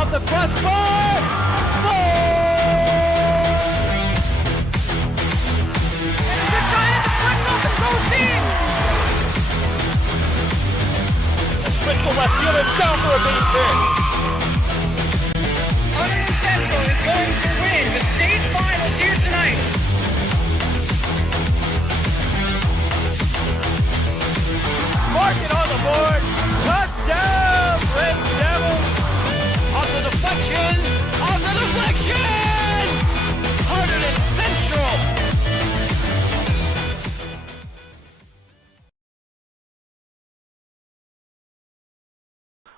off the crossbar. Switch to left field and down for a base hit. Hunterdon Central is going to win the state finals here tonight. Mark it on the board. Touchdown, Red Devils. On the deflection. On the deflection. Hunterdon Central.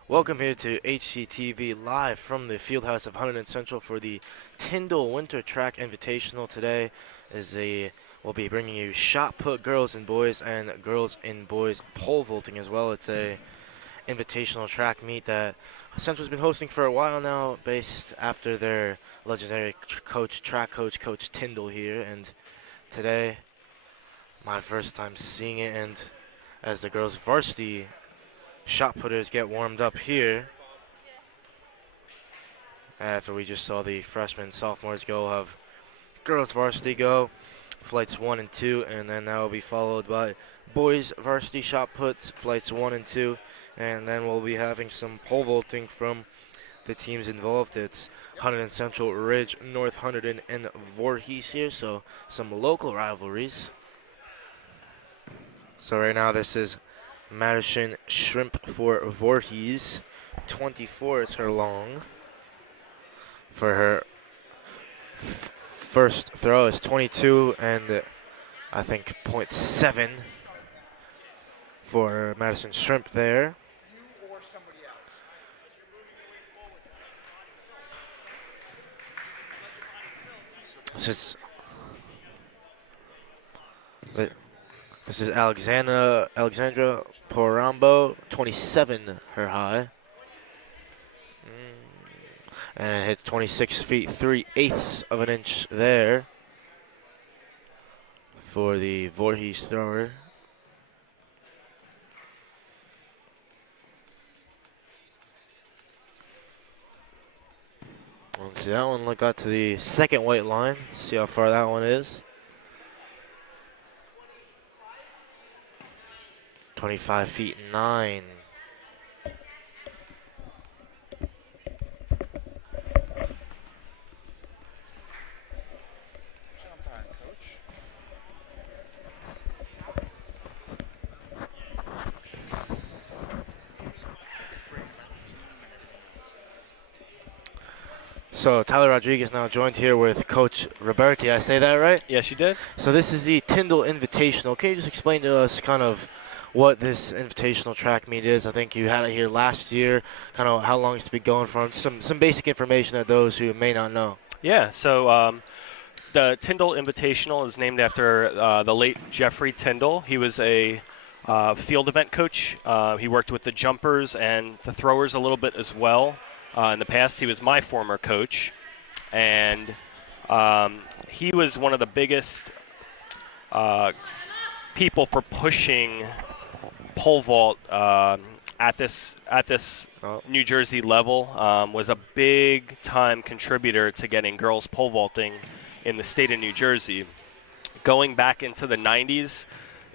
Welcome here to HGTV live from the Fieldhouse of Hunterdon Central for the Tyndall Winter Track Invitational. Today we'll be bringing you shot put girls and boys pole vaulting as well. It's a invitational track meet that Central's been hosting for a while now, based after their legendary track coach, Coach Tyndall here. And today, my first time seeing it, and as the girls varsity shot putters get warmed up here, after we just saw the freshmen and sophomores go, we'll have girls varsity go, flights 1 and 2, and then that will be followed by boys varsity shot puts, flights 1 and 2, and then we'll be having some pole vaulting from the teams involved. It's Hunterdon Central, Ridge, North Hunterdon, and Voorhees here, so some local rivalries. So right now this is Madison Shrimp for Voorhees. 24 is her long. For her first throw is 22, and I think .7 for Madison Shrimp there. This is Alexandra Porambo, 27 her high. And hits 26 feet 3/8 of an inch there for the Voorhees thrower. Let's see, that one got to the second white line. See how far that one is. 25 feet 9. So Tyler Rodriguez now joined here with Coach Roberti. I say that right? Yes, you did. So this is the Tyndall Invitational. Can you just explain to us kind of what this invitational track meet is? I think you had it here last year, kind of how long it's been going for, some basic information that those who may not know. Yeah, so the Tyndall Invitational is named after the late Jeffrey Tyndall. He was a field event coach. He worked with the jumpers and the throwers a little bit as well. In the past, he was my former coach, and he was one of the biggest people for pushing pole vault at this New Jersey level. Was a big time contributor to getting girls pole vaulting in the state of New Jersey. Going back into the 90s,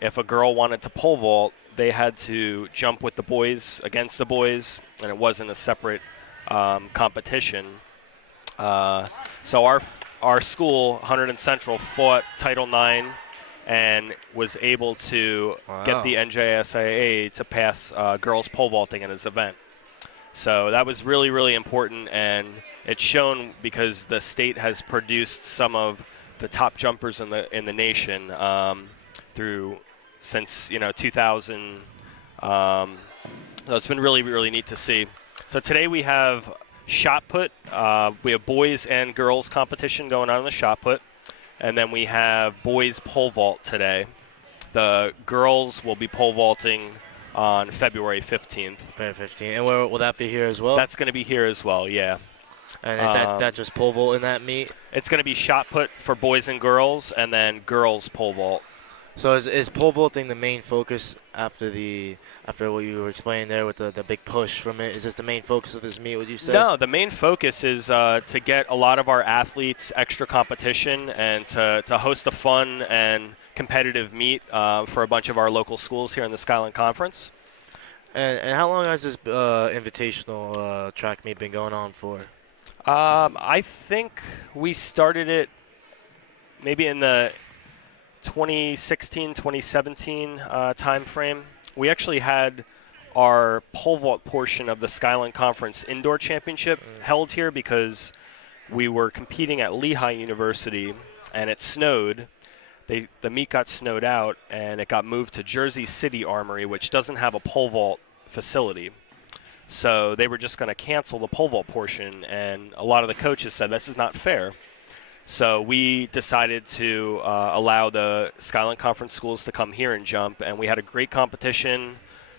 if a girl wanted to pole vault, they had to jump with the boys against the boys, and it wasn't a separate competition. So our school, Hunterdon Central, fought Title IX and was able to get the NJSAA to pass girls pole vaulting in this event. So that was really, really important, and it's shown because the state has produced some of the top jumpers in the nation since 2000. So it's been really, really neat to see. So today we have shot put. We have boys and girls competition going on in the shot put. And then we have boys pole vault today. The girls will be pole vaulting on February 15th. February 15th. And where will that be here as well? That's going to be here as well, yeah. And is that just pole vault in that meet? It's going to be shot put for boys and girls, and then girls pole vault. So is pole vaulting the main focus after what you were explaining there with the big push from it? Is this the main focus of this meet, would you say? No, the main focus is to get a lot of our athletes extra competition and to host a fun and competitive meet for a bunch of our local schools here in the Skyline Conference. And how long has this invitational track meet been going on for? I think we started it maybe in the 2016, 2017 time frame. We actually had our pole vault portion of the Skyline Conference Indoor Championship held here because we were competing at Lehigh University and it snowed. The meet got snowed out and it got moved to Jersey City Armory, which doesn't have a pole vault facility. So they were just going to cancel the pole vault portion, and a lot of the coaches said this is not fair. So we decided to allow the Skyline Conference schools to come here and jump, and we had a great competition.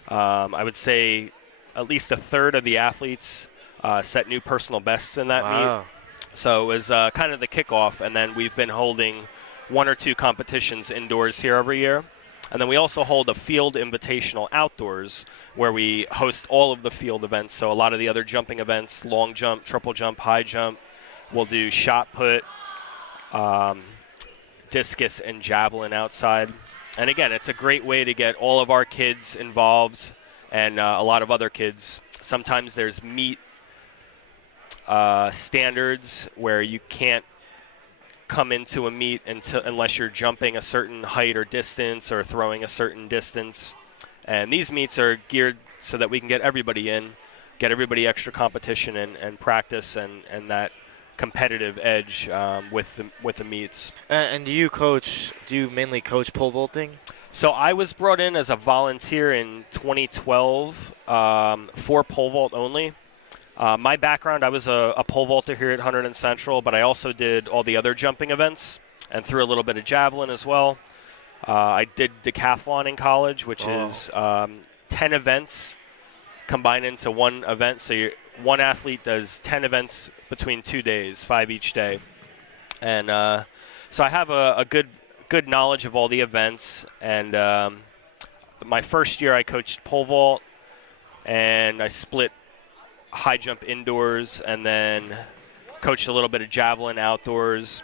I would say at least a third of the athletes set new personal bests in that meet. So it was kind of the kickoff, and then we've been holding one or two competitions indoors here every year. And then we also hold a field invitational outdoors where we host all of the field events. So a lot of the other jumping events, long jump, triple jump, high jump. We'll do shot put, discus, and javelin outside. And again, it's a great way to get all of our kids involved and a lot of other kids. Sometimes there's meet standards where you can't come into a meet unless you're jumping a certain height or distance or throwing a certain distance. And these meets are geared so that we can get everybody in, get everybody extra competition and practice and that competitive edge with the meets. And do you mainly coach pole vaulting? So I was brought in as a volunteer in 2012 for pole vault only. My background, I was a pole vaulter here at Hunterdon Central, but I also did all the other jumping events and threw a little bit of javelin as well. I did decathlon in college, which is 10 events combined into one event. So one athlete does 10 events between 2 days, 5 each day. And so I have a good knowledge of all the events. And my first year I coached pole vault, and I split high jump indoors and then coached a little bit of javelin outdoors.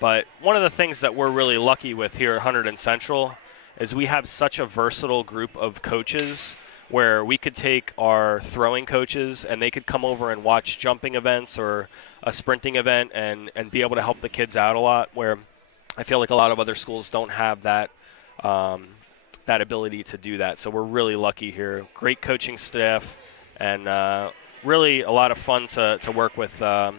But one of the things that we're really lucky with here at Hunterdon Central is we have such a versatile group of coaches where we could take our throwing coaches and they could come over and watch jumping events or a sprinting event and be able to help the kids out a lot, where I feel like a lot of other schools don't have that that ability to do that. So we're really lucky here. Great coaching staff, and really a lot of fun to work with all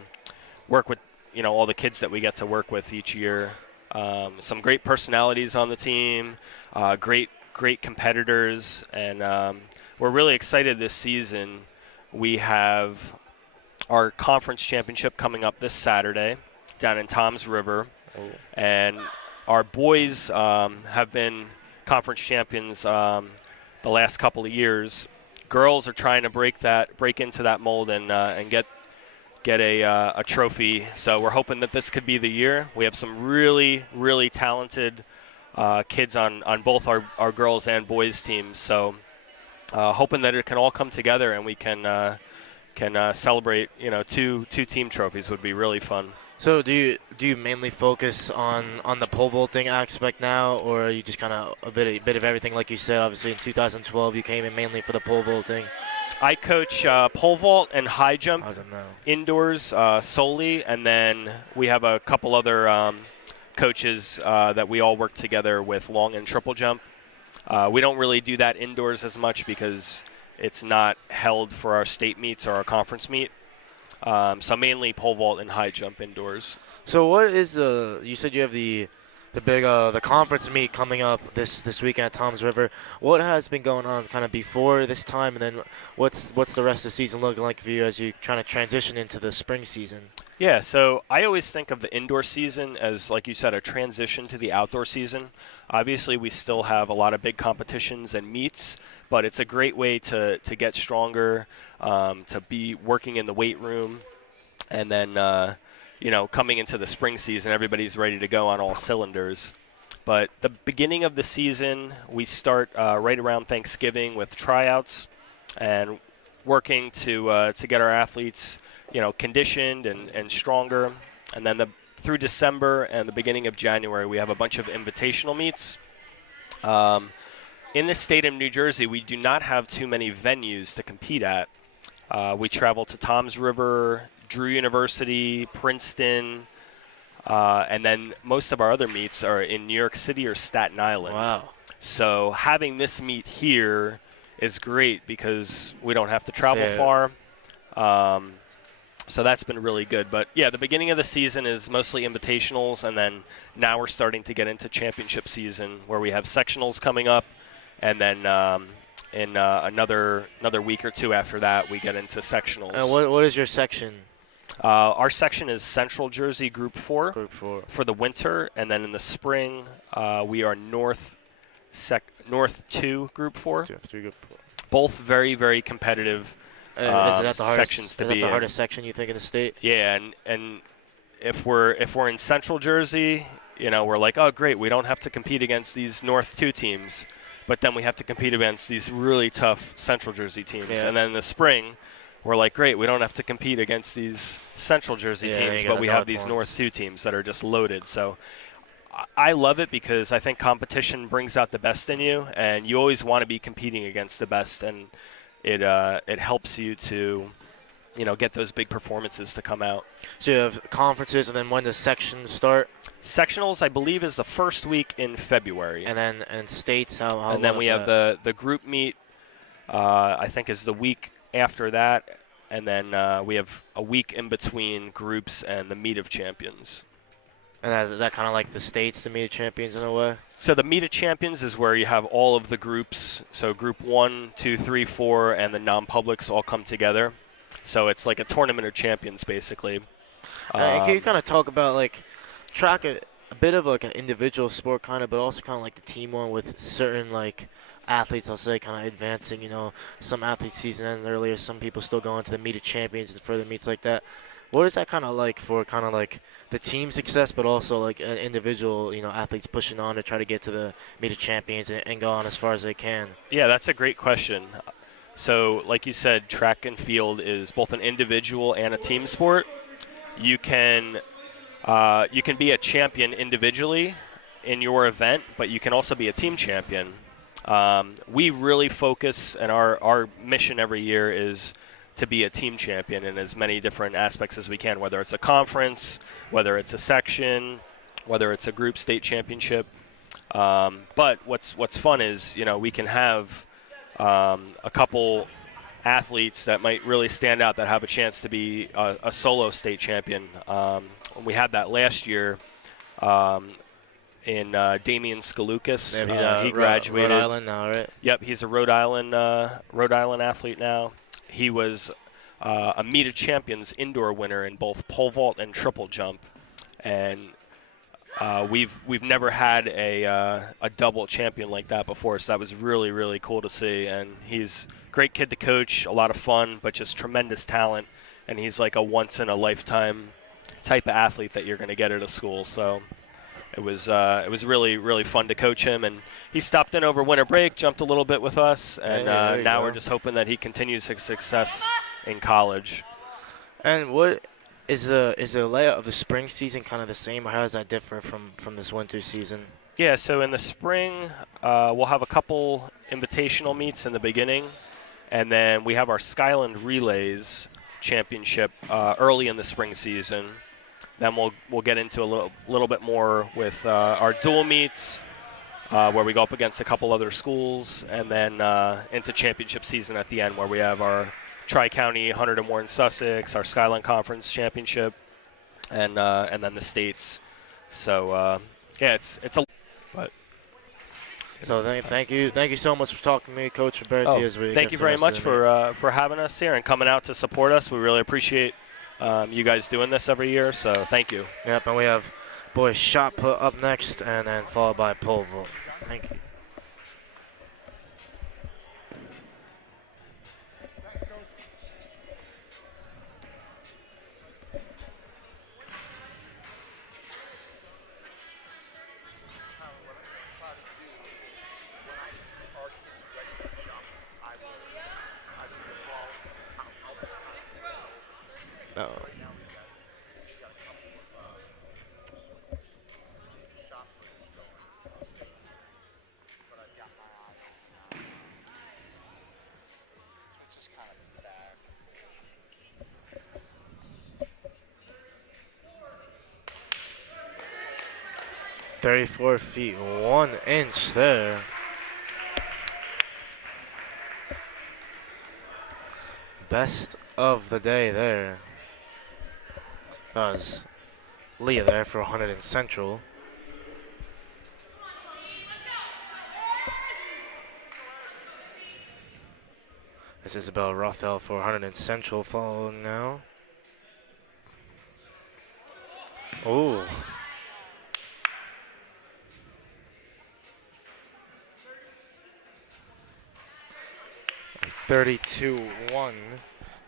the kids that we get to work with each year. Some great personalities on the team, great competitors, and we're really excited this season. We have our conference championship coming up this Saturday down in Toms River, and our boys have been conference champions the last couple of years. Girls are trying to break into that mold and get a trophy. So we're hoping that this could be the year. We have some really talented kids on both our girls and boys teams. So hoping that it can all come together and we can celebrate two team trophies would be really fun. So do you mainly focus on the pole vaulting aspect now, or are you just kind of a bit of everything? Like you said, obviously in 2012 you came in mainly for the pole vaulting. I coach pole vault and high jump indoors solely, and then we have a couple other coaches that we all work together with long and triple jump. We don't really do that indoors as much because it's not held for our state meets or our conference meet. So mainly pole vault and high jump indoors. So what is you said you have the big the conference meet coming up this weekend at Toms River. What has been going on kind of before this time, and then what's the rest of the season looking like for you as you kind of transition into the spring season? Yeah, so I always think of the indoor season as, like you said, a transition to the outdoor season. Obviously, we still have a lot of big competitions and meets, but it's a great way to get stronger, to be working in the weight room, and then coming into the spring season, everybody's ready to go on all cylinders. But the beginning of the season, we start right around Thanksgiving with tryouts and working to get our athletes, conditioned and stronger. And then through December and the beginning of January, we have a bunch of invitational meets. In the state of New Jersey, we do not have too many venues to compete at. We travel to Toms River, Drew University, Princeton, and then most of our other meets are in New York City or Staten Island. Wow. So having this meet here is great because we don't have to travel far. So that's been really good. But, yeah, the beginning of the season is mostly invitationals, and then now we're starting to get into championship season where we have sectionals coming up, and then in another week or two after that, we get into sectionals. And what is your section? Our section is Central Jersey Group 4. Group 4. For the winter, and then in the spring, we are North 2 Group 4. Group 4. Both very, very competitive. Is that the hardest sections to be the in. hardest section you think in the state? Yeah, and if we're in Central Jersey, we're like, oh great, we don't have to compete against these North 2 teams, but then we have to compete against these really tough Central Jersey teams. Yeah. And then in the spring, we're like, great, we don't have to compete against these Central Jersey teams, but we have these North 2 teams that are just loaded. So I love it because I think competition brings out the best in you, and you always want to be competing against the best, and it helps you to, get those big performances to come out. So you have conferences, and then when does sections start? Sectionals, I believe, is the first week in February. And then states, how and then we have the group meet, I think, is the week after that. And then we have a week in between groups and the meet of champions. And is that kind of like the states, the meet of champions in a way? So the meet of champions is where you have all of the groups. So group 1, 2, 3, 4, and the non-publics all come together. So it's like a tournament of champions, basically. And can you kind of talk about, track a bit of like an individual sport kind of, but also kind of like the team one with certain athletes, I'll say, kind of advancing, some athletes season ended earlier, some people still going to the meet of champions and further meets like that. What is that kind of like for kind of like the team success, but also like an individual, athletes pushing on to try to get to the meet of champions and go on as far as they can? Yeah, that's a great question. So like you said, track and field is both an individual and a team sport. You can be a champion individually in your event, but you can also be a team champion. We really focus, and our mission every year is to be a team champion in as many different aspects as we can, whether it's a conference, whether it's a section, whether it's a group state championship. But what's fun is, we can have a couple athletes that might really stand out that have a chance to be a solo state champion. We had that last year in Damian Skalukas. He graduated. Rhode Island now, right? Yep, he's a Rhode Island athlete now. He was a meet of champions indoor winner in both pole vault and triple jump, and we've never had a double champion like that before. So that was really, really cool to see. And he's a great kid to coach, a lot of fun, but just tremendous talent. And he's like a once in a lifetime type of athlete that you're going to get at a school. So it was really, really fun to coach him, and he stopped in over winter break, jumped a little bit with us, and now we're just hoping that he continues his success in college. And what is the layout of the spring season kind of the same, or how does that differ from this winter season? Yeah, so in the spring, we'll have a couple invitational meets in the beginning, and then we have our Skyland Relays Championship early in the spring season. Then we'll get into a little bit more with our dual meets, where we go up against a couple other schools, and then into championship season at the end, where we have our Tri-County, Hunterdon, Warren, Sussex, our Skyline Conference Championship, and then the states. So it's a. But so thank you so much for talking to me, Coach Roberti. Thank you very much for having us here and coming out to support us. We really appreciate you guys doing this every year, so thank you. Yep, and we have boys shot put up next, and then followed by pole vault. Thank you. Oh. "34 feet 1 inch there. Best of the day there. That was Leah there for Hunterdon Central. This is Isabel Rothel for Hunterdon Central following now. Ooh. 32-1.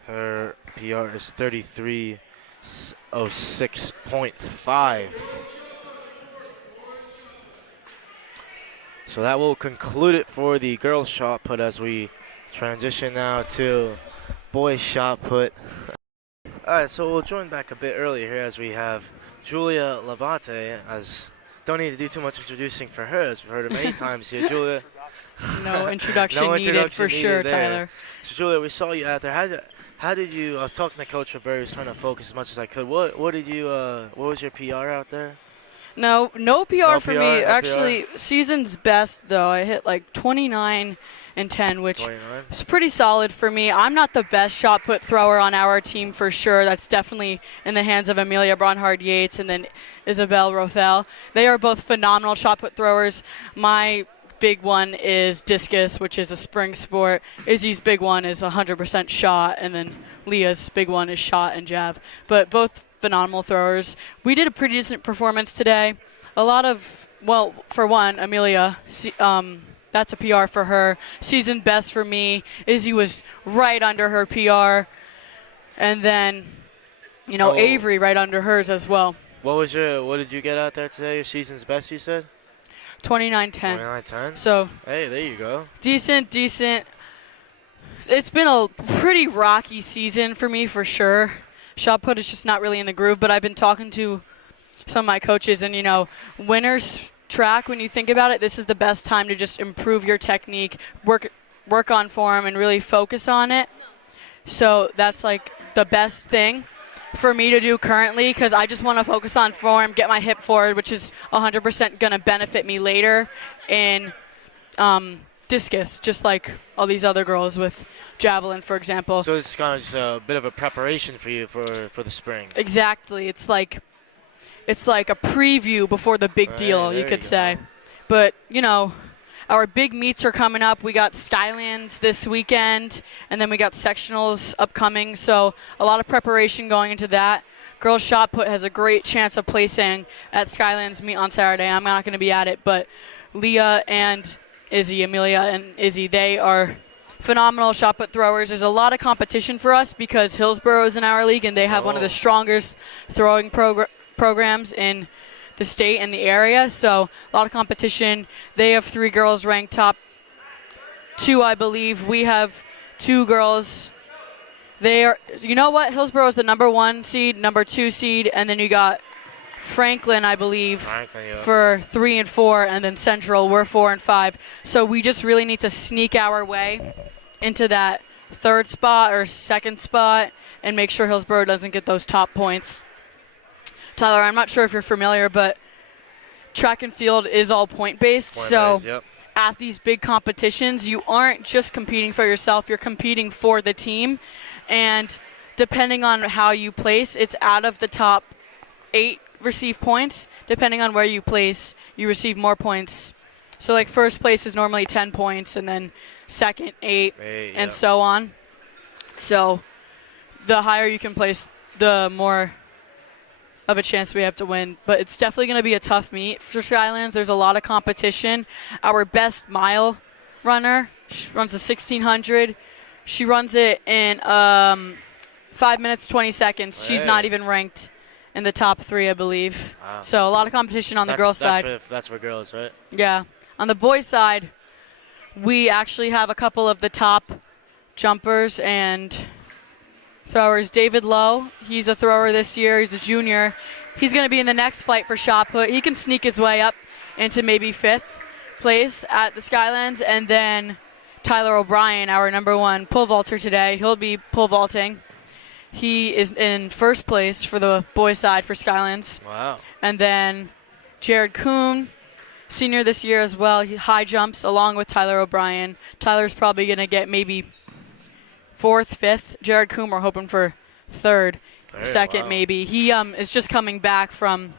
Her PR is 33:06.5. So that will conclude it for the girls shot put as we transition now to boys shot put. Alright, so we'll join back a bit earlier here as we have Julia Labate. As don't need to do too much introducing for her, as we've heard her many times here. Julia. No introduction No needed introduction for needed sure, there. Tyler. So Julia, we saw you out there. How did you? I was talking to Coach Roberto, was trying to focus as much as I could. What did you? What was your PR out there? No PR No for PR, me. no Actually, season's best though. I hit like 29 and 10, which 29. is pretty solid for me. I'm not the best shot put thrower on our team for sure. That's definitely in the hands of Amelia Bronhard Yates and then Isabel Rothel. They are both phenomenal shot put throwers. My big one is discus, which is a spring sport. Izzy's big one is 100% shot, and then Leah's big one is shot and jab. But both phenomenal throwers. We did a pretty decent performance today. A lot of, well, for one, Amelia, that's a PR for her. Season best for me. Izzy was right under her PR. And then, Avery right under hers as well. What did you get out there today? Your season's best, you said? 29-10. 29-10. So, hey, there you go. Decent. It's been a pretty rocky season for me for sure. Shot put is just not really in the groove, but I've been talking to some of my coaches, and winners track, when you think about it, this is the best time to just improve your technique, work on form, and really focus on it. So that's like the best thing for me to do currently, because I just want to focus on form, get my hip forward, which is 100% going to benefit me later in discus, just like all these other girls with javelin, for example. So it's kind of just a bit of a preparation for you for the spring. Exactly. It's like a preview before the big deal, you could say. But, our big meets are coming up. We got Skylands this weekend, and then we got sectionals upcoming. So a lot of preparation going into that. Girls shot put has a great chance of placing at Skylands meet on Saturday. I'm not going to be at it, but Leah and Izzy, Amelia and Izzy, they are phenomenal shot put throwers. There's a lot of competition for us because Hillsborough is in our league, and they have one of the strongest throwing programs in the state and the area, so a lot of competition. They have 3 girls ranked top 2, I believe. We have 2 girls. They are, Hillsborough is the number 1 seed, number 2 seed, and then you got Franklin, I believe, for 3 and 4, and then Central, we're 4 and 5. So we just really need to sneak our way into that 3rd spot or 2nd spot and make sure Hillsborough doesn't get those top points. Tyler, I'm not sure if you're familiar, but track and field is all point-based. Yep. At these big competitions, you aren't just competing for yourself, you're competing for the team. And depending on how you place, it's out of the top 8 receive points. Depending on where you place, you receive more points. So, like, first place is normally 10 points, and then second, 8, and so on. So the higher you can place, the more of a chance we have to win. But it's definitely going to be a tough meet for Skylands. There's a lot of competition. Our best mile runner, she runs the 1600. She runs it in 5 minutes, 20 seconds. She's not even ranked in the top 3, I believe. Wow. So a lot of competition on the girls' side. That's for girls, right? Yeah. On the boys' side, we actually have a couple of the top jumpers and throwers. David Lowe, he's a thrower this year. He's a junior. He's going to be in the next flight for shot put. He can sneak his way up into maybe 5th place at the Skylands. And then Tyler O'Brien, our number 1 pole vaulter today, he'll be pole vaulting. He is in 1st place for the boys' side for Skylands. Wow. And then Jared Kuhn, senior this year as well. He high jumps along with Tyler O'Brien. Tyler's probably going to get maybe 4th, 5th. Jared Kuhn, we're hoping for 3rd, 2nd maybe. He is just coming back from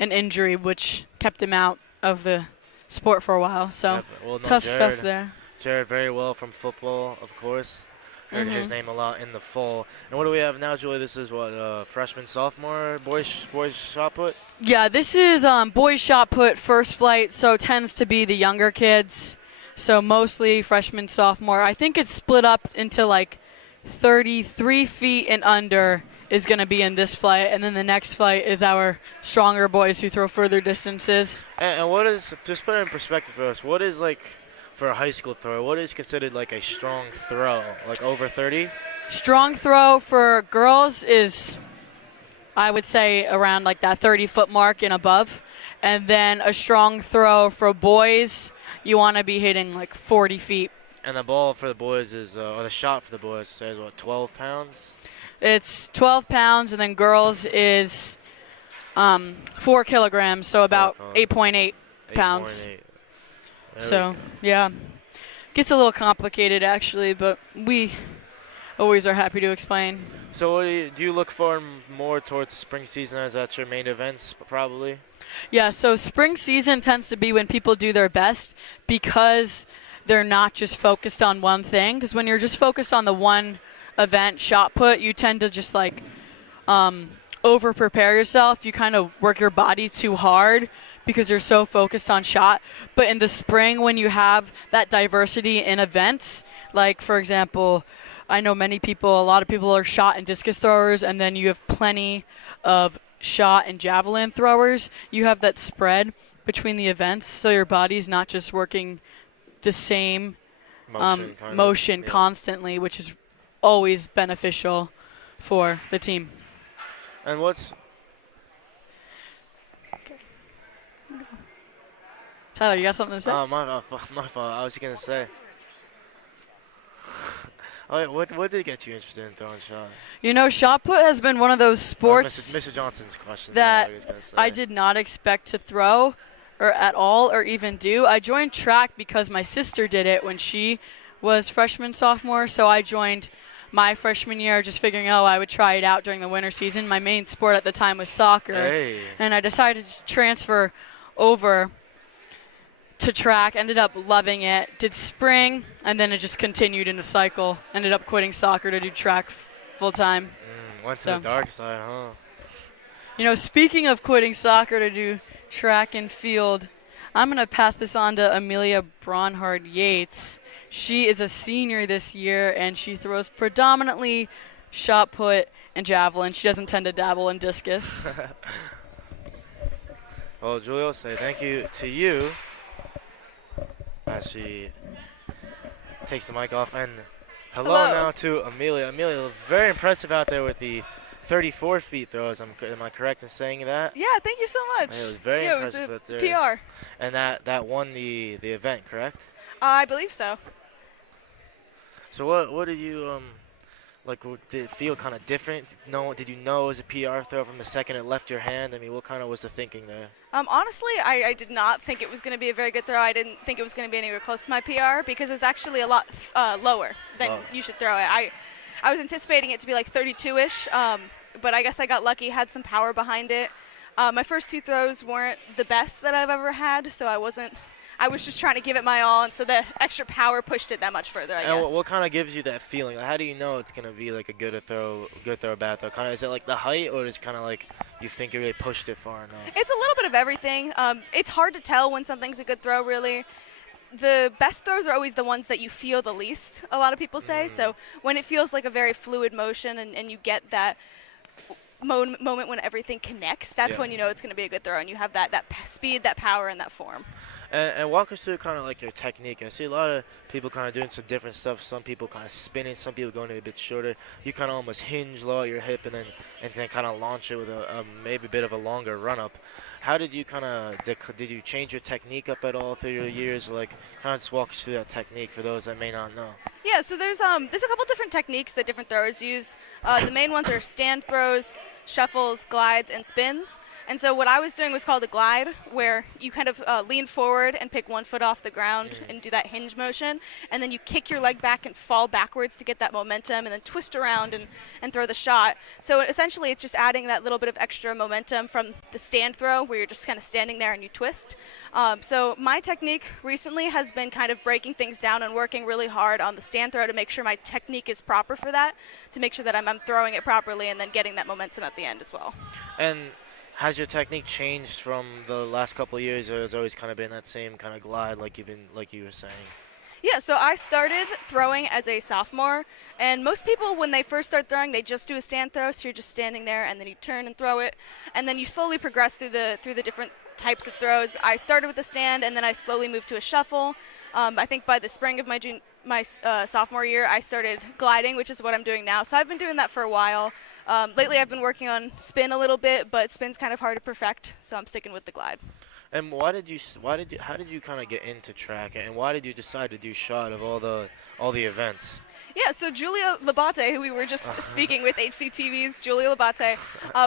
an injury which kept him out of the sport for a while. So tough stuff there. Jared very well from football, of course. Heard his name a lot in the fall. And what do we have now, Julie? This is what, freshman, sophomore, boys shot put? Yeah, this is boys shot put first flight, so it tends to be the younger kids. So mostly freshman, sophomore. I think it's split up into like 33 feet and under is going to be in this flight, and then the next flight is our stronger boys who throw further distances. And what is, just put it in perspective for us, what is like, for a high school thrower, what is considered like a strong throw? Like over 30? Strong throw for girls is, I would say, around like that 30-foot mark and above. And then a strong throw for boys, you want to be hitting like 40 feet. And the ball for the boys is, or the shot for the boys says what, 12 pounds? It's 12 pounds, and then girls is 4 kilograms, so about 8.8 pounds. 8.8. So, yeah. Gets a little complicated, actually, but we always are happy to explain. So what do you look for more towards the spring season, as that's your main events, probably? Yeah, so spring season tends to be when people do their best because they're not just focused on one thing. Because when you're just focused on the one event, shot put, you tend to just, like, over-prepare yourself. You kind of work your body too hard because you're so focused on shot. But in the spring, when you have that diversity in events, like, for example, I know a lot of people are shot and discus throwers, and then you have plenty of shot and javelin throwers. You have that spread between the events, so your body's not just working the same motion constantly, which is always beneficial for the team. And what's... Tyler, you got something to say? Oh, my fault. I was going to say. What did get you interested in throwing shot? You know, shot put has been one of those sports Mr. Johnson's question that I did not expect to throw or at all or even do. I joined track because my sister did it when she was freshman, sophomore, so I joined my freshman year just figuring, I would try it out during the winter season. My main sport at the time was soccer, and I decided to transfer over to track, ended up loving it, did spring, and then it just continued in a cycle. Ended up quitting soccer to do track full time. Went to the dark side, huh? You know, speaking of quitting soccer to do track and field, I'm going to pass this on to Amelia Bronhard Yates. She is a senior this year, and she throws predominantly shot put and javelin. She doesn't tend to dabble in discus. Well, Julie, I'll say thank you to you as she takes the mic off. And hello now to Amelia. Amelia, very impressive out there with the 34 feet throws. Am I correct in saying that? Yeah, thank you so much. It was very impressive. It was a PR. And that won the event, correct? I believe so. So what did you did it feel kind of different? Did you know it was a PR throw from the second it left your hand? I mean, what kind of was the thinking there? Honestly, I did not think it was going to be a very good throw. I didn't think it was going to be anywhere close to my PR because it was actually a lot lower than you should throw it. I was anticipating it to be like 32-ish, but I guess I got lucky, had some power behind it. My first 2 throws weren't the best that I've ever had, so I was just trying to give it my all, and so the extra power pushed it that much further, I guess. And what kind of gives you that feeling? How do you know it's going to be like a good throw, bad throw? Kind of, is it like the height, or is it kind of like you think you really pushed it far enough? It's a little bit of everything. It's hard to tell when something's a good throw, really. The best throws are always the ones that you feel the least, a lot of people say. So when it feels like a very fluid motion and you get that moment when everything connects, that's when you know it's going to be a good throw, and you have that speed, that power, and that form. And walk us through kind of like your technique. I see a lot of people kind of doing some different stuff. Some people kind of spinning, some people going a bit shorter. You kind of almost hinge low at your hip and then kind of launch it with a maybe a bit of a longer run up. How did you kind of did you change your technique up at all through your years? Like, kind of just walk us through that technique for those that may not know. Yeah, so there's a couple different techniques that different throwers use. The main ones are stand throws, shuffles, glides, and spins. And so what I was doing was called a glide, where you kind of lean forward and pick one foot off the ground and do that hinge motion, and then you kick your leg back and fall backwards to get that momentum, and then twist around and throw the shot. So essentially it's just adding that little bit of extra momentum from the stand throw, where you're just kind of standing there and you twist. So my technique recently has been kind of breaking things down and working really hard on the stand throw to make sure my technique is proper for that, to make sure that I'm throwing it properly and then getting that momentum at the end as well. And has your technique changed from the last couple of years, or has it always kind of been that same kind of glide like you were saying? Yeah, so I started throwing as a sophomore, and most people when they first start throwing, they just do a stand throw, so you're just standing there and then you turn and throw it, and then you slowly progress through the different types of throws. I started with a stand, and then I slowly moved to a shuffle. I think by the spring of my sophomore year, I started gliding, which is what I'm doing now. So I've been doing that for a while. Lately, I've been working on spin a little bit, but spin's kind of hard to perfect, so I'm sticking with the glide. And how did you kind of get into track, and why did you decide to do shot of all the events? Yeah, so Julia Labate, who we were just speaking with, HCTV's Julia Labate,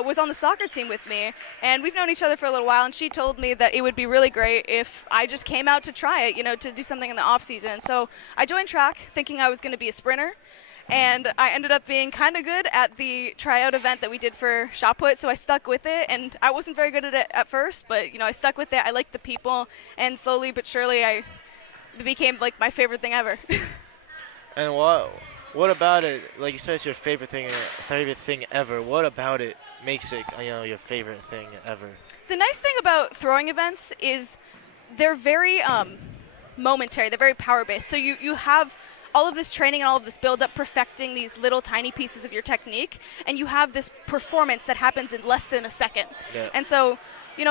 was on the soccer team with me, and we've known each other for a little while, and she told me that it would be really great if I just came out to try it, to do something in the off season. So I joined track thinking I was going to be a sprinter, and I ended up being kind of good at the tryout event that we did for shot put, so I stuck with it, and I wasn't very good at it at first, but I stuck with it. I liked the people, and slowly but surely it became like my favorite thing ever. And what about it? Like you said, it's your favorite thing ever. What about it makes it your favorite thing ever? The nice thing about throwing events is they're very momentary. They're very power based. So you have all of this training and all of this build up perfecting these little tiny pieces of your technique, and you have this performance that happens in less than a second. Yeah. And so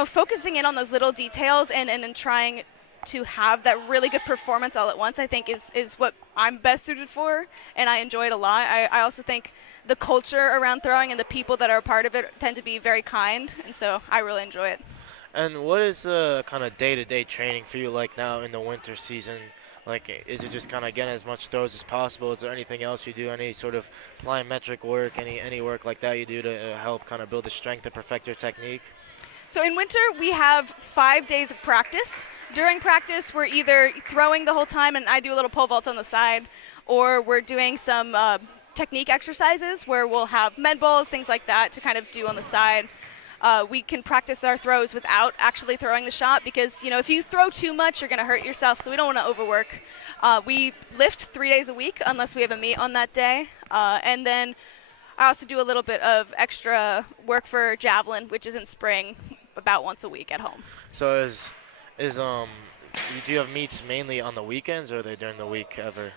focusing in on those little details and trying to have that really good performance all at once, I think is what I'm best suited for, and I enjoy it a lot. I also think the culture around throwing and the people that are a part of it tend to be very kind, and so I really enjoy it. And what is the kind of day-to-day training for you like now in the winter season? Like, is it just kind of getting as much throws as possible? Is there anything else you do, any sort of plyometric work, any work like that you do to help kind of build the strength and perfect your technique? So in winter, we have 5 days of practice. During practice, we're either throwing the whole time, and I do a little pole vault on the side, or we're doing some technique exercises where we'll have med balls, things like that, to kind of do on the side. We can practice our throws without actually throwing the shot because, if you throw too much, you're going to hurt yourself, so we don't want to overwork. We lift 3 days a week unless we have a meet on that day. And then I also do a little bit of extra work for javelin, which is in spring, about once a week at home. So do you have meets mainly on the weekends, or are they during the week ever?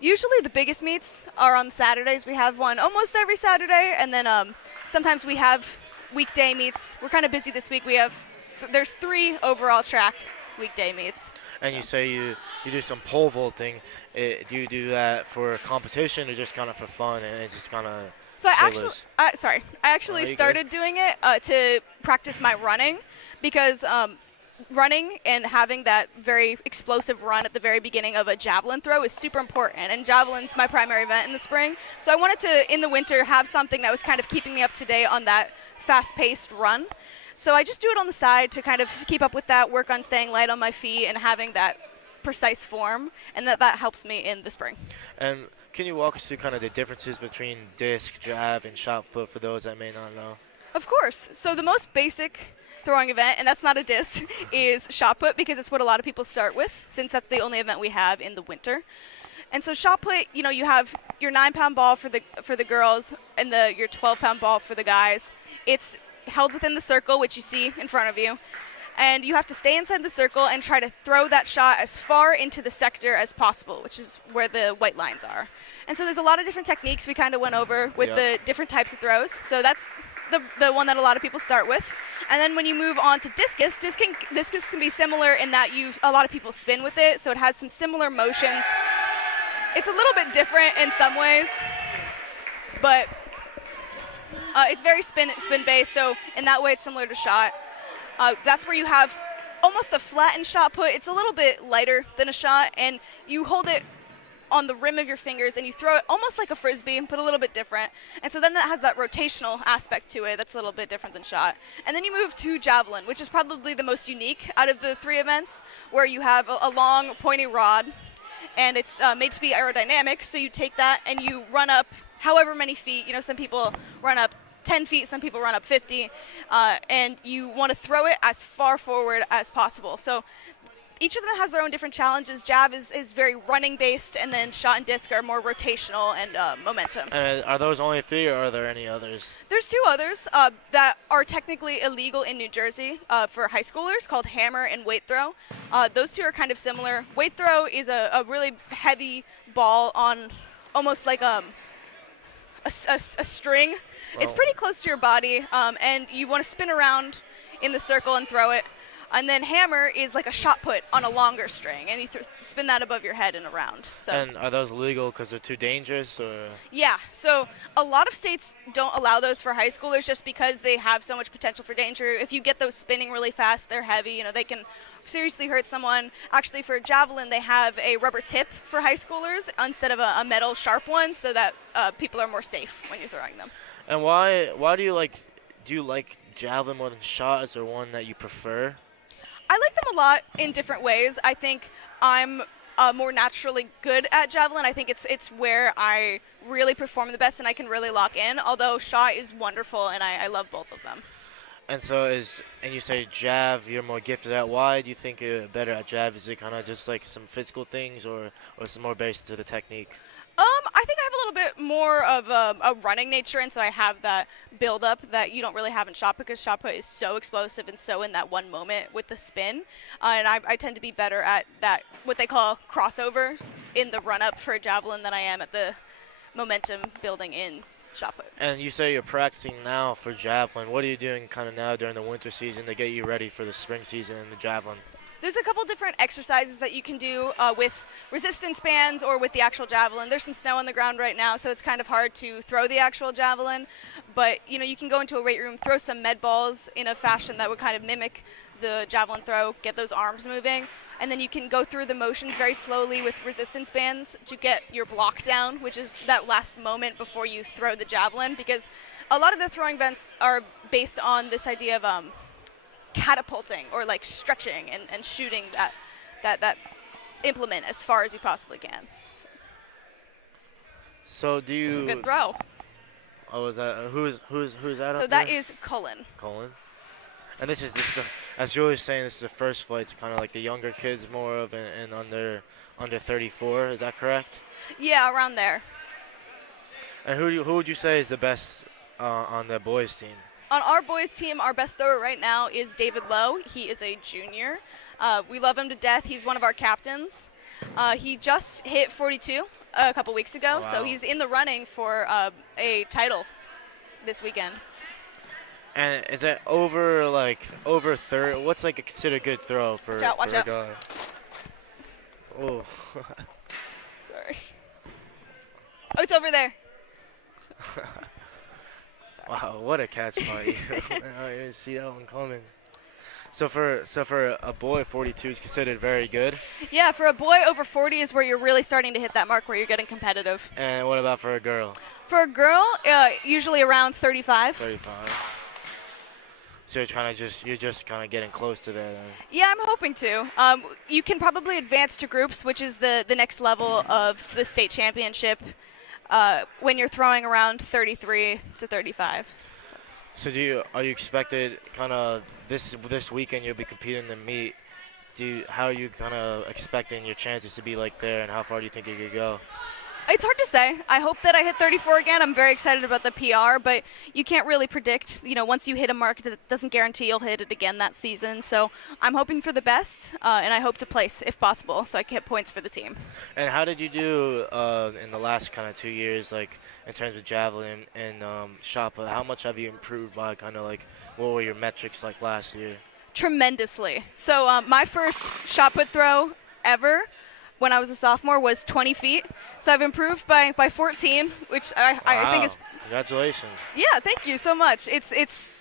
Usually the biggest meets are on Saturdays. We have one almost every Saturday, and then sometimes we have weekday meets. We're kind of busy this week. There's 3 overall track weekday meets. And you say you do some pole vaulting. Do you do that for competition or just kind of for fun and just kind of? So I actually started doing it to practice my running, because running and having that very explosive run at the very beginning of a javelin throw is super important, and javelin's my primary event in the spring. So I wanted to, in the winter, have something that was kind of keeping me up to date on that fast-paced run. So I just do it on the side to kind of keep up with that, work on staying light on my feet and having that precise form, and that helps me in the spring. And can you walk us through kind of the differences between disc, jab, and shot put for those that may not know? Of course. So the most basic throwing event, and that's not a disc, is shot put, because it's what a lot of people start with, since that's the only event we have in the winter. And so shot put, you have your 9-pound ball for the girls and your 12-pound ball for the guys. It's held within the circle, which you see in front of you, and you have to stay inside the circle and try to throw that shot as far into the sector as possible, which is where the white lines are. And so there's a lot of different techniques we kind of went over with the different types of throws. So that's the one that a lot of people start with. And then when you move on to discus, discus can be similar in that a lot of people spin with it, so it has some similar motions. It's a little bit different in some ways, but it's very spin based, so in that way it's similar to shot. That's where you have almost a flattened shot put. It's a little bit lighter than a shot, and you hold it on the rim of your fingers and you throw it almost like a frisbee, but a little bit different. And so then that has that rotational aspect to it that's a little bit different than shot. And then you move to javelin, which is probably the most unique out of the three events, where you have a long pointy rod, and it's made to be aerodynamic. So you take that and you run up however many feet. Some people run up 10 feet, some people run up 50, and you want to throw it as far forward as possible. So each of them has their own different challenges. Jab is very running based, and then shot and disc are more rotational and momentum. And are those only 3, or are there any others? There's 2 others that are technically illegal in New Jersey for high schoolers, called hammer and weight throw. Those 2 are kind of similar. Weight throw is a really heavy ball on almost like a string. Wow. It's pretty close to your body, and you want to spin around in the circle and throw it. And then hammer is like a shot put on a longer string, and you spin that above your head and around. So. And are those legal because they're too dangerous, or? Yeah, so a lot of states don't allow those for high schoolers just because they have so much potential for danger. If you get those spinning really fast, they're heavy. They can seriously hurt someone. Actually, for javelin, they have a rubber tip for high schoolers instead of a metal sharp one, so that people are more safe when you're throwing them. And why do you like javelin more than shot? Is there one that you prefer? I like them a lot in different ways. I think I'm more naturally good at javelin. I think it's where I really perform the best and I can really lock in, although shot is wonderful and I love both of them. And you say jab, you're more gifted at. Why do you think you're better at jab? Is it kind of just like some physical things, or is it more based to the technique? I think I have a little bit more of a running nature, and so I have that build-up that you don't really have in shot, because shot put is so explosive and so in that one moment with the spin. And I tend to be better at that, what they call crossovers in the run-up for javelin, than I am at the momentum building in shot put. And you say you're practicing now for javelin. What are you doing kind of now during the winter season to get you ready for the spring season in the javelin? There's a couple different exercises that you can do with resistance bands or with the actual javelin. There's some snow on the ground right now, so it's kind of hard to throw the actual javelin. But you can go into a weight room, throw some med balls in a fashion that would kind of mimic the javelin throw, get those arms moving, and then you can go through the motions very slowly with resistance bands to get your block down, which is that last moment before you throw the javelin, because a lot of the throwing events are based on this idea of catapulting or like stretching and shooting that implement as far as you possibly can. So do you? It's a good throw. Oh, is that who's that? So up that there? is Cullen. Cullen. And this is as Julie was saying, this is the first flight to kind of like the younger kids more of, and under 34. Is that correct? Yeah, around there. And who would you say is the best on the boys team? On our boys team, our best thrower right now is David Lowe. He is a junior. We love him to death. He's one of our captains. He just hit 42 a couple weeks ago, Wow. so he's in the running for a title this weekend. And is that over 30? What's like a considered good throw for Watch a out. guy? Oh. Sorry. Oh, it's over there. Wow, what a catch by you. I didn't see that one coming. So for a boy, 42 is considered very good. Yeah, for a boy, over 40 is where you're really starting to hit that mark where you're getting competitive. And what about for a girl? For a girl, usually around 35. 35. So you're just kind of getting close to that. Yeah, I'm hoping to. You can probably advance to groups, which is the next level of the state championship, when you're throwing around 33 to 35. So are you expected kind of this weekend you'll be competing in the meet? How are you kind of expecting your chances to be like there, and how far do you think you could go? It's hard to say. I hope that I hit 34 again. I'm very excited about the PR, but you can't really predict. Once you hit a mark, that doesn't guarantee you'll hit it again that season. So I'm hoping for the best, and I hope to place if possible, so I can get points for the team. And how did you do in the last kind of 2 years, like in terms of javelin and shot put? How much have you improved by kind of like what were your metrics like last year? Tremendously. So my first shot put throw ever when I was a sophomore was 20 feet. So I've improved by 14, which I think is. Congratulations. Yeah, thank you so much. It's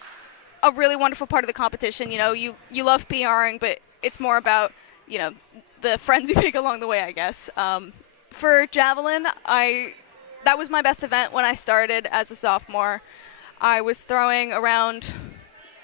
a really wonderful part of the competition. You love PRing, but it's more about the friends you make along the way, I guess. For javelin, that was my best event when I started as a sophomore. I was throwing around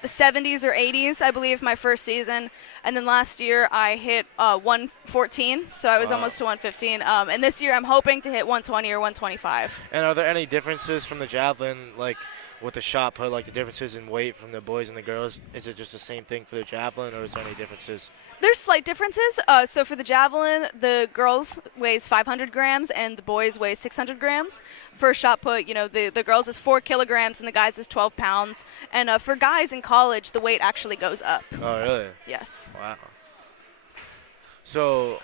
the 70s or 80s, I believe, my first season. And then last year I hit 114, so I was almost to 115. And this year I'm hoping to hit 120 or 125. And are there any differences from the javelin, like with the shot put, like the differences in weight from the boys and the girls? Is it just the same thing for the javelin, or is there any differences? There's slight differences. So for the javelin, the girls weighs 500 grams and the boys weigh 600 grams. For shot put, the girls is 4 kilograms and the guys is 12 pounds. And for guys in college, the weight actually goes up. Oh, really? Yes. Wow. So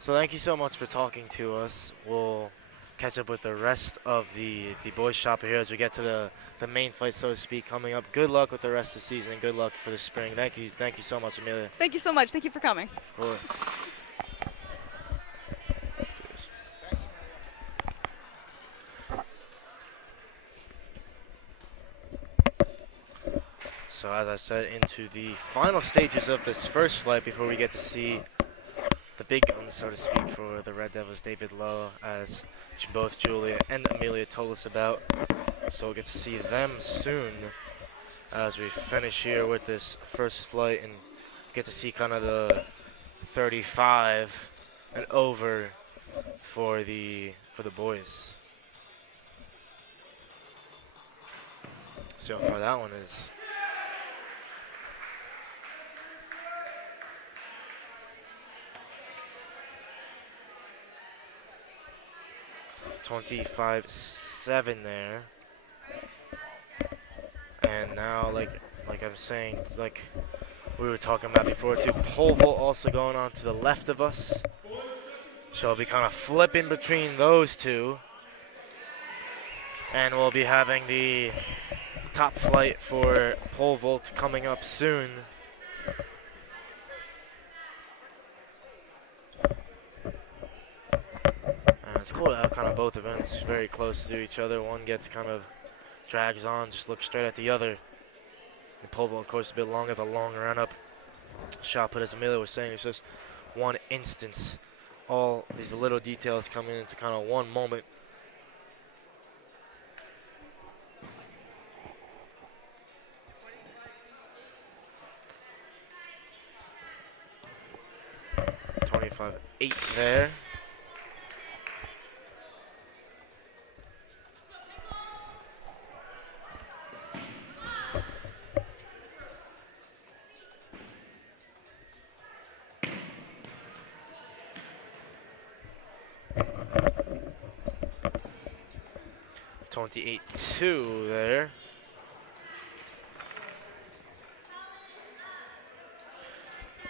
thank you so much for talking to us. We'll catch up with the rest of the boys shopper here as we get to the main fight, so to speak, coming up. Good luck with the rest of the season. Good luck for the spring. Thank you so much, Amelia. Thank you so much. Thank you for coming. Of course. So as I said, into the final stages of this first flight before we get to see the big guns, so to speak, for the Red Devils, David Lowe, as both Julia and Amelia told us about. So we'll get to see them soon as we finish here with this first flight and get to see kind of the 35 and over for the boys. See how far that one is. $25.7 there, and now like I'm saying, like we were talking about before too, pole vault also going on to the left of us, so I'll be kind of flipping between those two, and we'll be having the top flight for pole vault coming up soon. It's cool to have kind of both events very close to each other. One gets kind of drags on, just looks straight at the other. The pole vault, of course, a bit longer, the long run up. Shot put, as Amelia was saying, it's just one instance. All these little details coming into kind of one moment. $25.8 there. $28.2 there.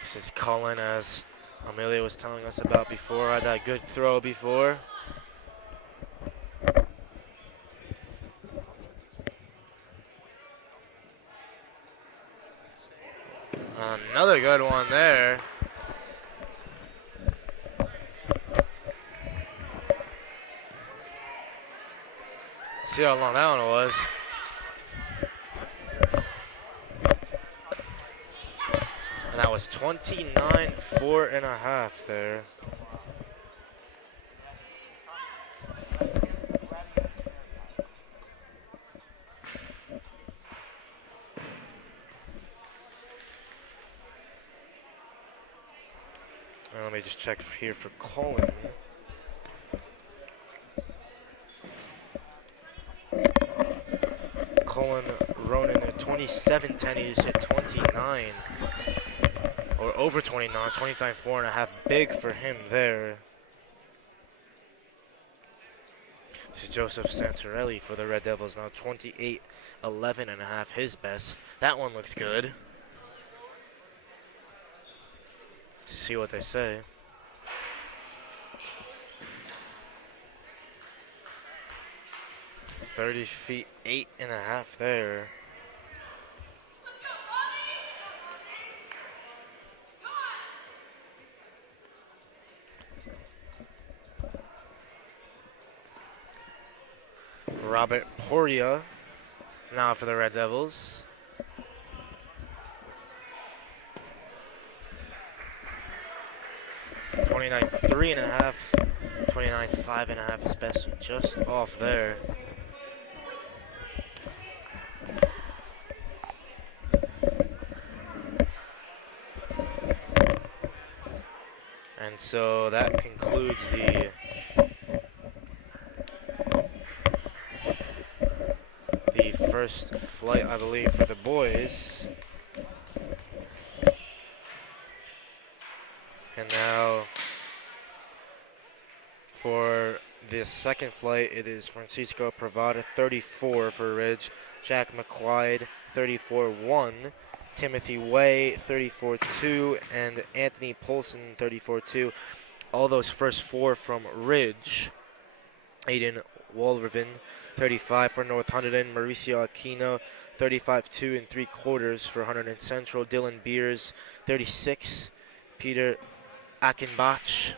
This is Cullen, as Amelia was telling us about before. Had that good throw before. Another good one there. See how long that one was. And that was 29.4.5 there. Let me just check here for Colin. Colin Ronan at 27.10, he just hit 29. or over 29, 29.4 big for him there. This is Joseph Santorelli for the Red Devils now, 28.11 his best. That one looks good. Let's see what they say. .30 feet, 8.5 there. Robert Poria now for the Red Devils. .29.3.5, 29.5 is best, just off there. And so that concludes the first flight, I believe, for the boys. And now for the second flight, it is Francisco Pravada, 34 for Ridge, Jack McQuaid, 34-1, Timothy Way, 34-2, and Anthony Polson, 34-2. All those first four from Ridge. Aiden Walraven, 35 for North Hunterdon. Mauricio Aquino, 35-2 3/4 for Hunterdon Central. Dylan Beers, 36. Peter Achenbach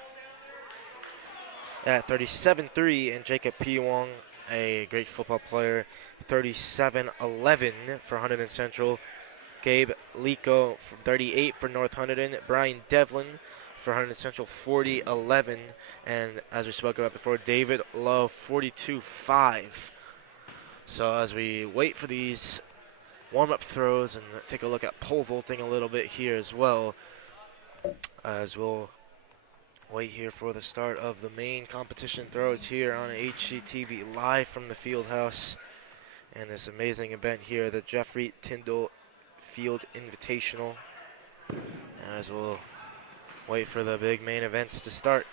at 37-3, and Jacob P. Wong, a great football player, 37-11 for Hunterdon Central. Gabe Lico, 38 for North Hunterdon. Brian Devlin for Hunterdon Central, 40-11. And as we spoke about before, David Lowe, 42-5. So as we wait for these warm-up throws and take a look at pole vaulting a little bit here as well, as we'll wait here for the start of the main competition throws here on HGTV live from the field house and this amazing event here, the Jeffrey Tyndall Field Invitational, as we'll wait for the big main events to start.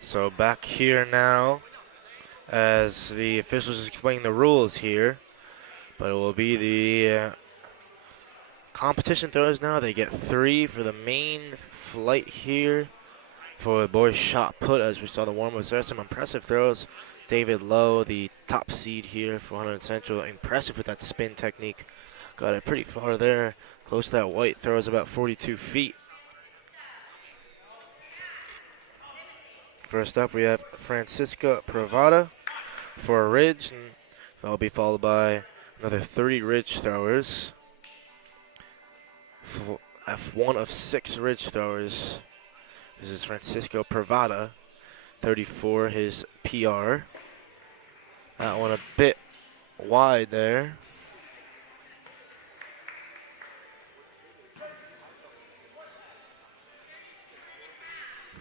So back here now, as the officials explain the rules here, but it will be the competition throws now. They get 3 for the main flight here for the boys shot put. As we saw the warm-ups, there are some impressive throws. David Lowe, the top seed here for Hunterdon Central, impressive with that spin technique. Got it pretty far there, close to that white. Throws about 42 feet. First up, we have Francisca Pravada for a Ridge, and that'll be followed by another 30 Ridge throwers. F1 of 6 Ridge throwers. This is Francisco Pravada, 34, his PR. That one a bit wide there.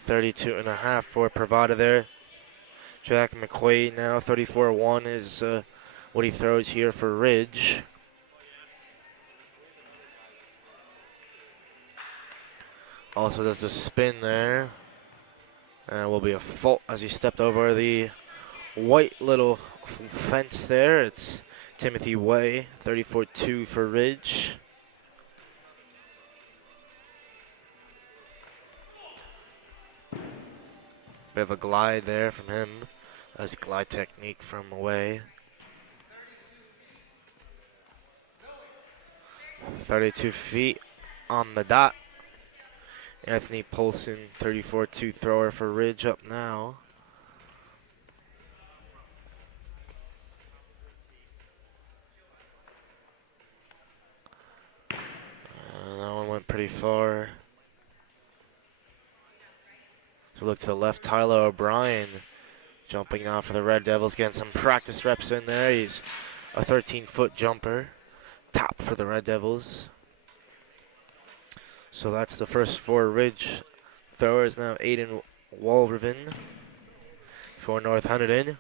.32.5 for Pravada there. Jack McQuaid now, 34-1 is what he throws here for Ridge. Also does the spin there. And it will be a fault as he stepped over the white little fence there. It's Timothy Way, 34-2 for Ridge. Bit of a glide there from him. Nice glide technique from Way. 32 feet on the dot. Anthony Polson, 34-2 thrower for Ridge up now. That one went pretty far. So look to the left, Tyler O'Brien jumping now for the Red Devils, getting some practice reps in there. He's a 13-foot jumper, top for the Red Devils. So that's the first 4 Ridge throwers. Now Aiden Walraven for North Hunterdon.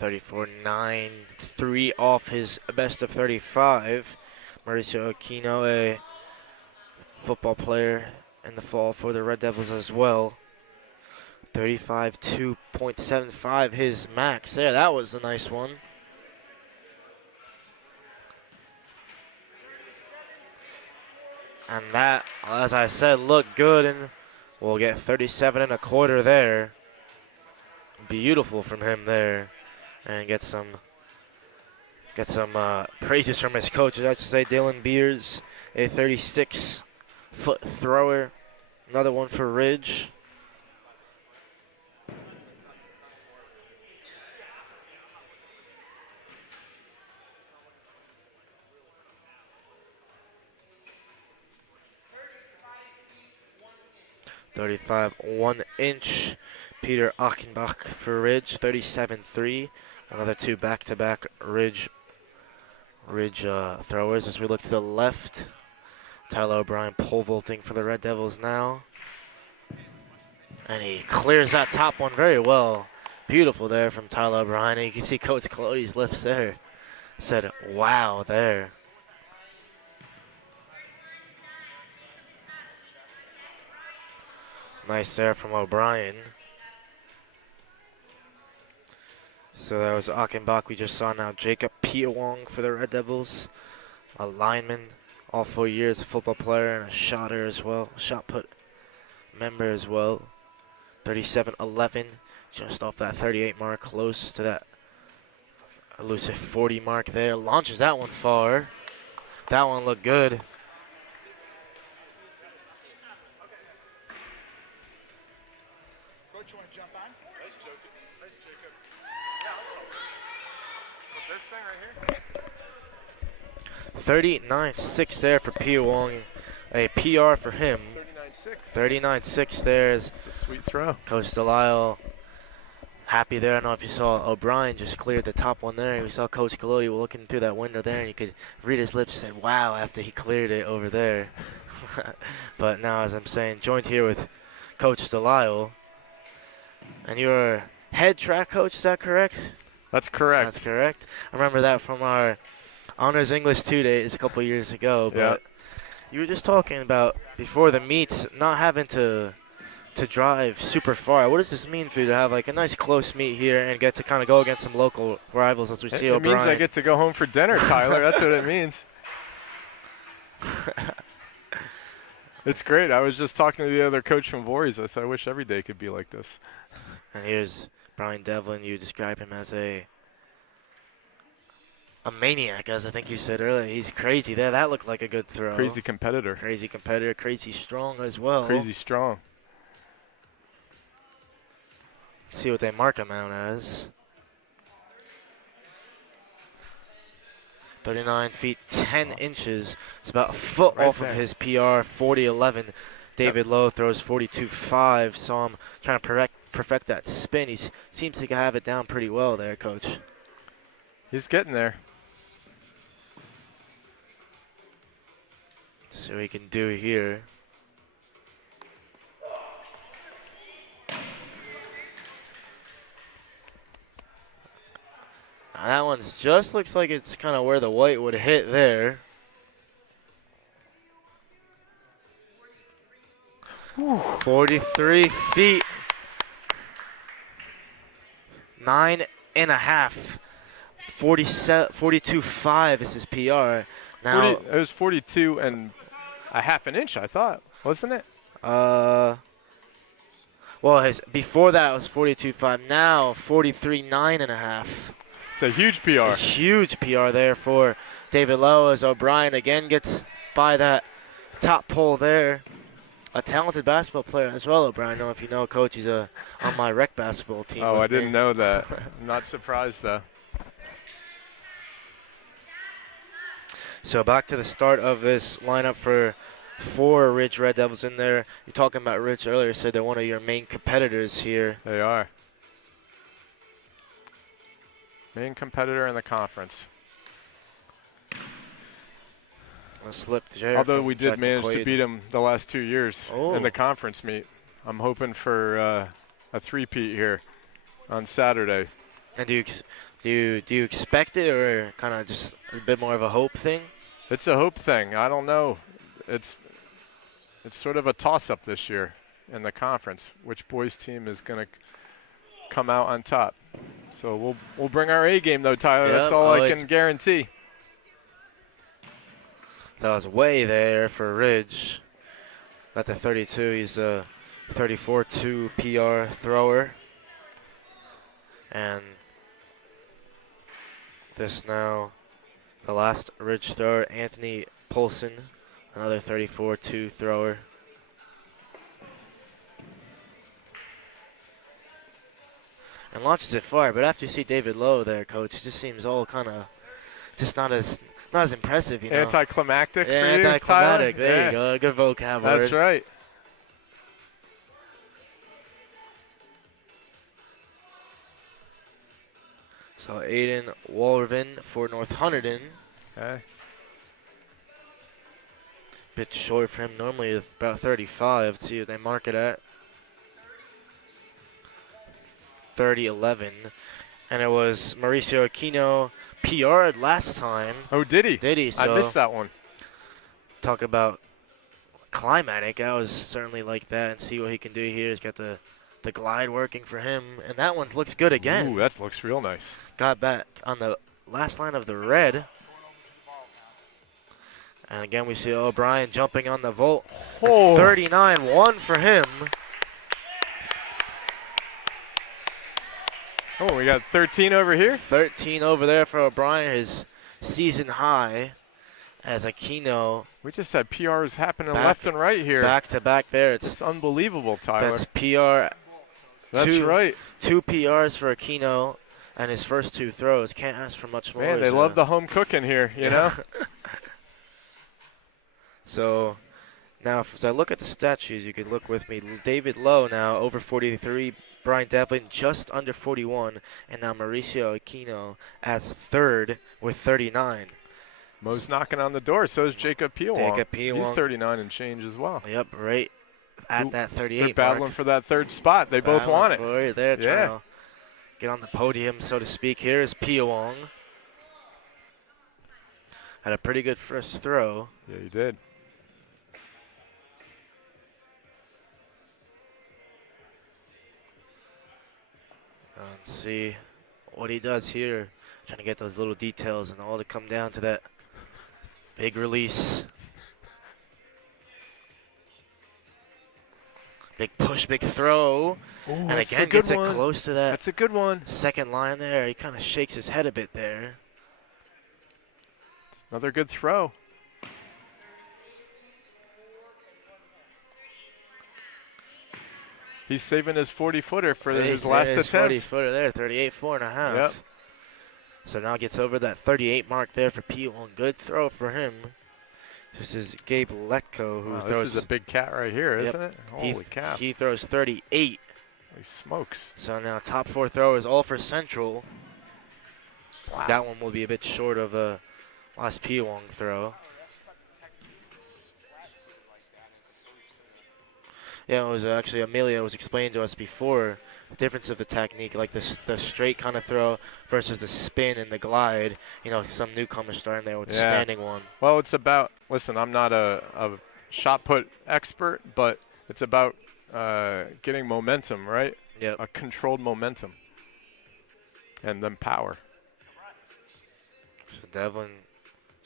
(34.9), 3 off his best of 35. Mauricio Aquino, a football player in the fall for the Red Devils as well. 35.2.75 his max there. That was a nice one. And that, as I said, looked good, and we'll get 37.25 there. Beautiful from him there. And get some praises from his coaches. I should say Dylan Beers, a 36-foot thrower. Another one for Ridge. (35 1-inch). Peter Achenbach for Ridge, 37-3. Another 2 back-to-back Ridge throwers. As we look to the left, Tyler O'Brien pole vaulting for the Red Devils now. And he clears that top one very well. Beautiful there from Tyler O'Brien. And you can see Coach Colodey's lips there. Said, wow, there. Nice there from O'Brien. So that was Achenbach we just saw now. Jacob Piawong for the Red Devils. A lineman, all 4 years, a football player and a shotter as well. Shot put member as well. 37-11, just off that 38 mark, close to that elusive 40 mark there. Launches that one far. That one looked good. Coach, you want to jump on? Nice, Jacob. This thing right here. 39-6 there for Piawong. A PR for him. 39-6 there. It's a sweet throw. Coach Delisle happy there. I don't know if you saw O'Brien just cleared the top one there. We saw Coach Colodey looking through that window there, and you could read his lips and wow after he cleared it over there. But now, as I'm saying, joined here with Coach Delisle. And you're head track coach, is that correct? That's correct. That's correct. I remember that from our Honors English 2 days a couple years ago. But you were just talking about before the meets not having to drive super far. What does this mean for you to have like a nice close meet here and get to kind of go against some local rivals as we see It means I get to go home for dinner, Tyler. That's what it means. It's great. I was just talking to the other coach from Voorhees. I said, I wish every day could be like this. And here's Brian Devlin. You describe him as a maniac, as I think you said earlier. He's crazy there. That looked like a good throw. Crazy competitor. Crazy competitor. Crazy strong as well. Crazy strong. Let's see what they mark him out as. 39 feet 10 inches. It's about a foot Right off there. of his PR. 40-11. David Lowe throws 42.5. Saw him trying to perfect that spin. He seems to have it down pretty well there, Coach. He's getting there. See what he can do here. That one's just looks like it's kind of where the white would hit there. Whew. 43 feet. 9.5. 42.5 is his PR. Now it was 42 and a half an inch, I thought, wasn't it? well, before that it was 42.5. Now 43.9.5. It's a huge PR. A huge PR there for David Lowe as O'Brien again gets by that top pole there. A talented basketball player as well, O'Brien. I don't know if you know, Coach, he's on my rec basketball team. Oh, I didn't know that. I'm not surprised, though. So back to the start of this lineup for 4 Ridge Red Devils in there. You're talking about Rich earlier, said they're one of your main competitors here. They are. Main competitor in the conference. A slip there. Although we did manage to beat them the last 2 years in the conference meet. I'm hoping for a three-peat here on Saturday. And do you expect it, or kind of just a bit more of a hope thing? It's a hope thing. I don't know. It's sort of a toss-up this year in the conference. Which boys team is going to come out on top? So we'll bring our A game though, Tyler. Yep. That's all I can guarantee. That was way there for Ridge. Got the 32. He's a 34-2 PR thrower. And this now, the last Ridge thrower, Anthony Polson, another 34-2 thrower. And launches it far, but after you see David Lowe there, Coach, it just seems all kind of just not as impressive, you know. Anticlimactic for you, anticlimactic. Tyler? There you go. Good vocab word. That's right. So Aiden Walraven for North Hunterdon. Okay. Bit short for him. Normally it's about 35. Let's see what they mark it at. 30-11. And it was Mauricio Aquino PR'd last time. Oh, did he? Did he? So I missed that one. Talk about climatic. I was certainly like that, and see what he can do here. He's got the glide working for him, and that one looks good again. Ooh, that looks real nice. Got back on the last line of the red. And again, we see O'Brien jumping on the vault. Oh. 39-1 for him. Oh, we got 13 over here. 13 over there for O'Brien, his season high. As Aquino. We just had PRs happening left and right here. Back to back there. It's unbelievable, Tyler. That's PR. That's right. 2 PRs for Aquino and his first 2 throws. Can't ask for much more. Man, they love the home cooking here, you know? So now, as I look at the stat sheets, you can look with me. David Lowe now over 43. Brian Devlin just under 41. And now Mauricio Aquino as third with 39. Mo's knocking on the door. So is Jacob Piawong. Jacob Piawong. He's 39 and change as well. Yep, right at that 38 They're battling mark. for that third spot. They both want it. For it. They're trying to get on the podium, so to speak. Here is Piawong. Had a pretty good first throw. Yeah, he did. Let's see what he does here. Trying to get those little details and all to come down to that big release. Big push, big throw. Ooh, and again, gets it close to that. That's a good one. Second line there. He kind of shakes his head a bit there. Another good throw. He's saving his 40-footer for his last attempt. 40-footer there, 38.5. Yep. So now gets over that 38 mark there for P1. Good throw for him. This is Gabe Letko who throws. This is a big cat right here, Yep. isn't it? Holy cow. He throws 38. He smokes. So now top 4 throwers all for Central. Wow. That one will be a bit short of a last P1 throw. Yeah, it was actually Amelia was explained to us before the difference of the technique, like the straight kind of throw versus the spin and the glide. You know, some newcomers starting there with the standing one. Well, it's about, listen, I'm not a shot put expert, but it's about getting momentum, right? Yep. A controlled momentum. And then power. So Devlin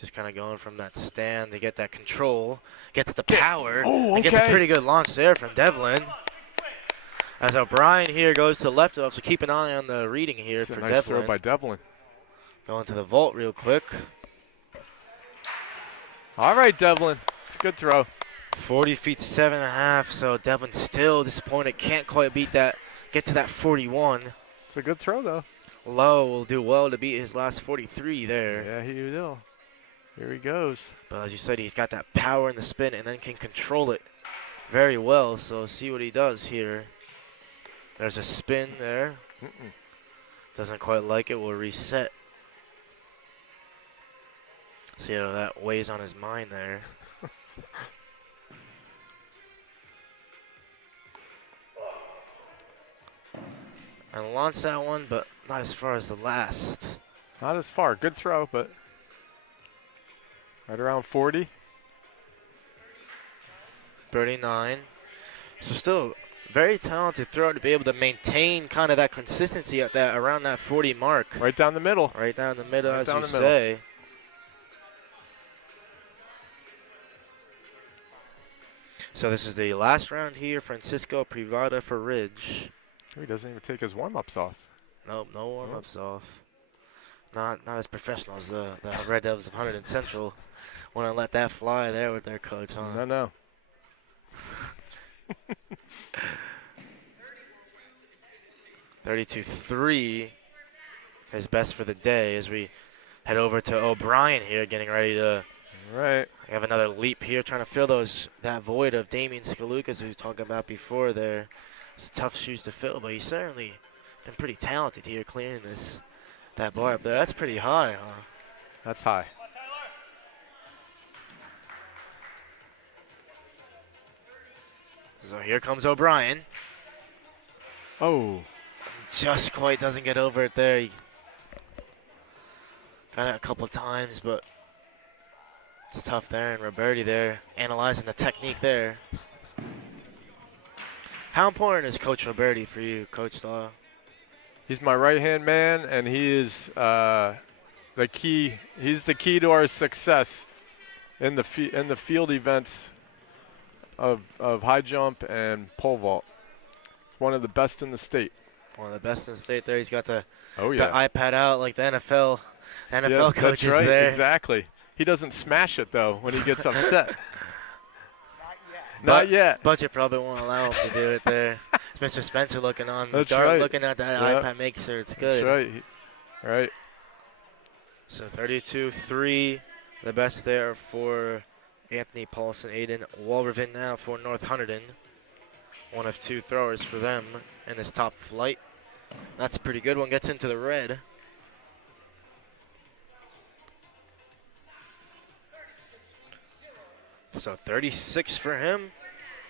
just kind of going from that stand to get that control, gets the power, and gets a pretty good launch there from Devlin. As O'Brien here goes to the left of, so keep an eye on the reading here It's for a nice Devlin. throw by Devlin. Going to the vault real quick. All right, Devlin. It's a good throw. 40 feet 7.5, so Devlin still disappointed. Can't quite beat that, get to that 41. It's a good throw, though. Lowe will do well to beat his last 43 there. Yeah, he will. Here he goes. But as you said, he's got that power in the spin and then can control it very well. So see what he does here. There's a spin there. Doesn't quite like it. Will reset. See how that weighs on his mind there. And launch that one, but not as far as the last. Not as far. Good throw, but right around 40. 39. So still very talented thrower to be able to maintain kind of that consistency at that around that 40 mark. Right down the middle. Right down the middle, Right as down you the middle. say. So this is the last round here. Francisco Privada for Ridge. He doesn't even take his warm-ups off. Nope, no warm-ups off. Not as professional as the Red Devils of Hunterdon Central. Want to let that fly there with their coach, huh? No. 32-3 is best for the day as we head over to O'Brien here, getting ready to have another leap here, trying to fill that void of Damien Skalukas, who we was talking about before there. It's tough shoes to fill, but he's certainly been pretty talented here clearing that bar up there. That's pretty high, huh? That's high. So here comes O'Brien. Oh. Just quite doesn't get over it there. He got it a couple times, but it's tough there. And Roberti there analyzing the technique there. How important is Coach Roberti for you, Coach Dahl? He's my right-hand man, and he is the key. He's the key to our success in the field events of high jump and pole vault. One of the best in the state. One of the best in the state there. He's got the iPad out like the NFL coaches that's right, there. Exactly. He doesn't smash it, though, when he gets upset. Not yet. Budget probably won't allow him to do it there. It's Mr. Spencer looking on the That's dart, right. looking at that iPad, make sure it's good. That's right. So 32-3, the best there for Anthony Paulson, Aiden Walravin now for North Hunterdon. One of two throwers for them in this top flight. That's a pretty good one, gets into the red. So 36 for him.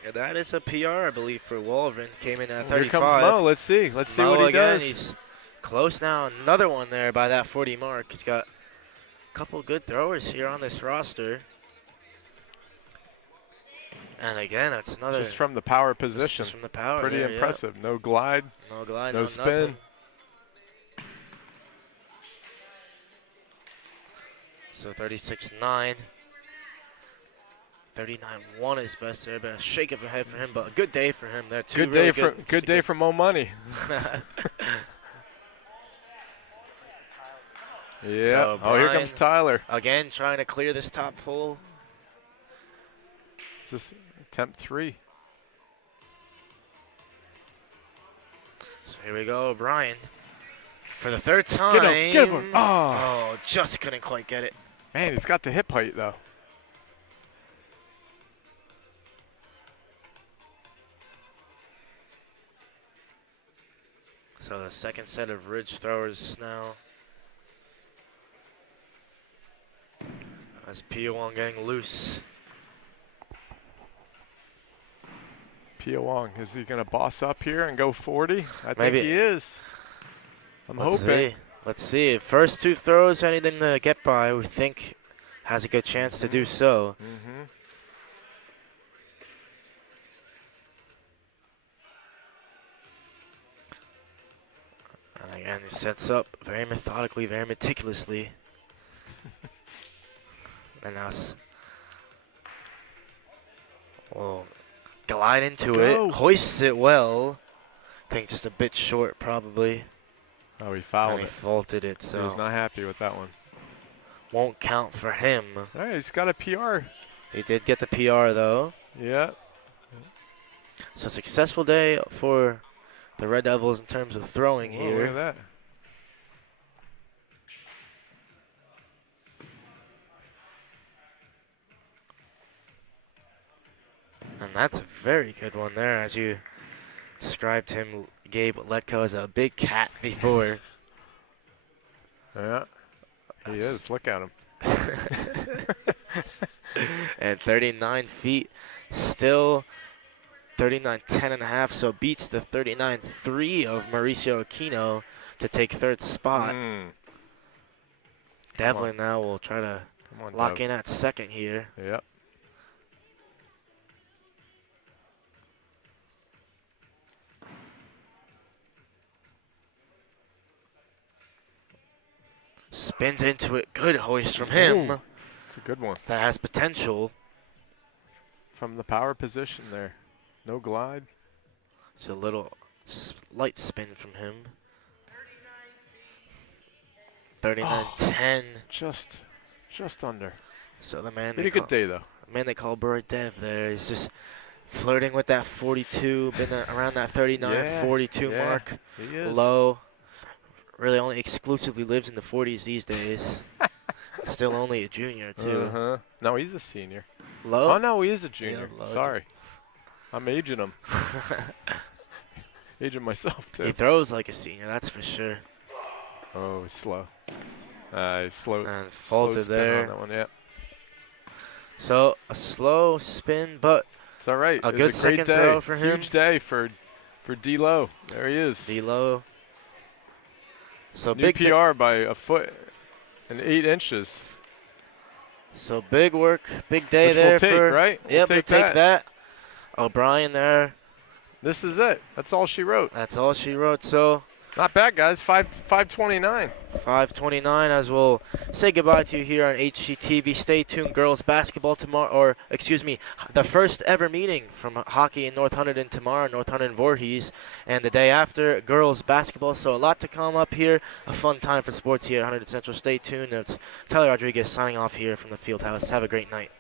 Yeah, that is a PR, I believe, for Walravin. Came in at 35. Here comes Mo. Let's see Mo what he again, does. He's close now. Another one there by that 40 mark. He's got a couple good throwers here on this roster. And again, that's another. Just from the power position. Just from the power. Pretty there, impressive. Yep. No glide. No glide. No spin. Nothing. So 36-9. 39-1 is best there. Been a shake of the head for him, but a good day for him there too. Good day for Mo Money. Yeah. So Oh, here comes Tyler. Again, trying to clear this top pole. This is attempt 3. So here we go, O'Brien. For the third time. Get him. Oh, just couldn't quite get it. Man, he's got the hip height, though. So the second set of ridge throwers now. As P1 getting loose. Pia Wong, is he going to boss up here and go 40? I Maybe. think he is. I'm hoping. See. Let's see. First 2 throws, anything to get by, we think has a good chance to do so. Mm-hmm. And again, he sets up very methodically, very meticulously. And now we'll glide into Go. it, hoists it well. I think just a bit short, probably. Oh, he fouled And he it. faulted it, He so was not happy with that one. won't count for him. All right, he's got a PR. He did get the PR, though. Yeah. So successful day for the Red Devils in terms of throwing Whoa, here. look at that. And that's a very good one there, as you described him, Gabe Letko, as a big cat before. Yeah. He is. Look at him. And 39 feet, still 39.10 and a half, so beats the 39.3 of Mauricio Aquino to take 3rd spot. Devlin now will try to Come on, lock Dev. in at 2nd here. Yep. Spins into it. Good hoist from him. Ooh, it's a good one. That has potential. From the power position there. No glide. It's a little light spin from him. 39.10. Just under. So the man Pretty good day, though. man they call Bird Dev there is just flirting with that 42, been around that 39, Yeah, 42 yeah, mark. He is. Low. Really only exclusively lives in the 40s these days. Still only a junior, too. Uh-huh. No, he's a senior. Low? Oh, no, he is a junior. low. Sorry. I'm aging him. Aging myself, too. He throws like a senior, that's for sure. Oh, he's slow. He's slow. And slow faulted spin there. on that one, yeah. So a slow spin, but It's all right. A It was good a great second day. throw for him. Huge day for D-Lo. There he is. D-Lo. So New big PR by a foot and 8 inches. So big work, big day Which there we'll take, for right? We'll Yep, take we'll take that. that. O'Brien there. This is it. That's all she wrote. That's all she wrote. So Not bad, guys. 5:29. 5:29 as we'll say goodbye to you here on HGTV. Stay tuned. Girls basketball tomorrow, or excuse me, the first ever meeting from hockey in North Hunterdon tomorrow, North Hunterdon Voorhees, and the day after girls basketball. So a lot to come up here. A fun time for sports here at Hunterdon Central. Stay tuned. It's Tyler Rodriguez signing off here from the Fieldhouse. Have a great night.